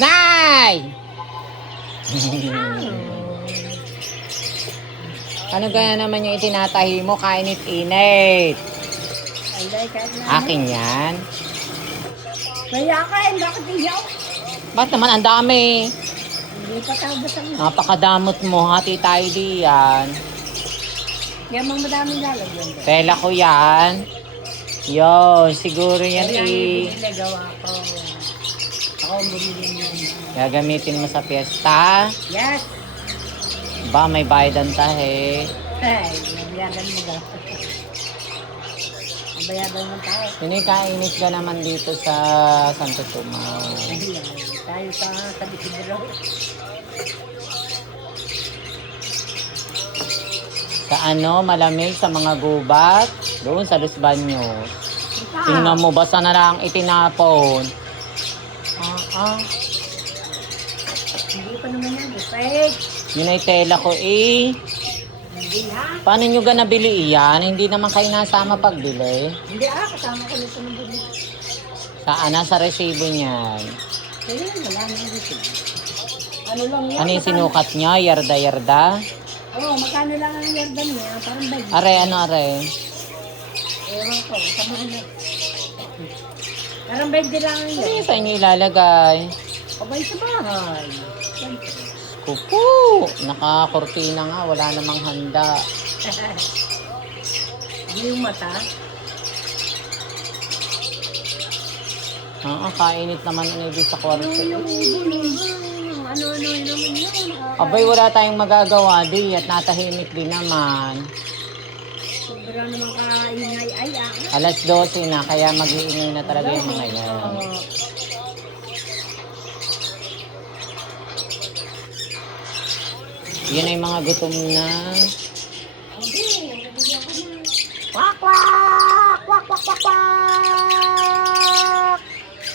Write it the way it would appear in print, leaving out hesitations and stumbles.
Nay! Ano gaya naman yung itinatahi mo? Kainit-init. Alay, kahit na. Akin yan. Kaya ka, hindi ako tiyaw. Ba't naman ang dami? Hindi pa tabas ang Napakadamot mo. Hati tayo diyan. kaya mga madaming lalagyan. Tela ko yan. Yun, siguro yan Kaya eh. yung gawa ko. Ako ang bumili niyo. Gagamitin mo sa piyesta. Yes! Ba, may bayadan tahe. Ay, nabayadan mo daw. Nabayadan mo tayo. Kainit ka naman dito sa Santo Tomas. Ayan, tayo sa Bisigro. Sa ano, malamig sa mga gubat. Doon sa Los Baños. Tingnan mo, basta na lang itinapon. Hindi pa naman yan. Fake. Yun ay tela ko eh. Hindi ha. Paano nyo ga nabili iyan? Hindi naman kayo nasama pagbili. Hindi kasama ko na sa nabili. Saan? Sa resibo niyan. Kaya wala na yung resibo. Ano lang yan? Ano yung sinukat niya? Yarda-yarda? Oo, magkano lang ang yardan niya? Parang bag. Are, ano are? Ewan ko, samahan na. Parang bag din lang ang Ano yardan. yung sa inyo ilalagay? Abay sa bahay. Kupo! Nakakortina nga, wala namang handa. Hindi yung mata. Kainit naman ini sa kwarto. Yung ano-ano naman yun. Abay, wala tayong magagawa di at natahimik din naman. Sobra naman kaingay ay Alas 12 na, kaya mag-iingay na talaga yung mga yan. Yan ay mga gutom na. Kwak kwak!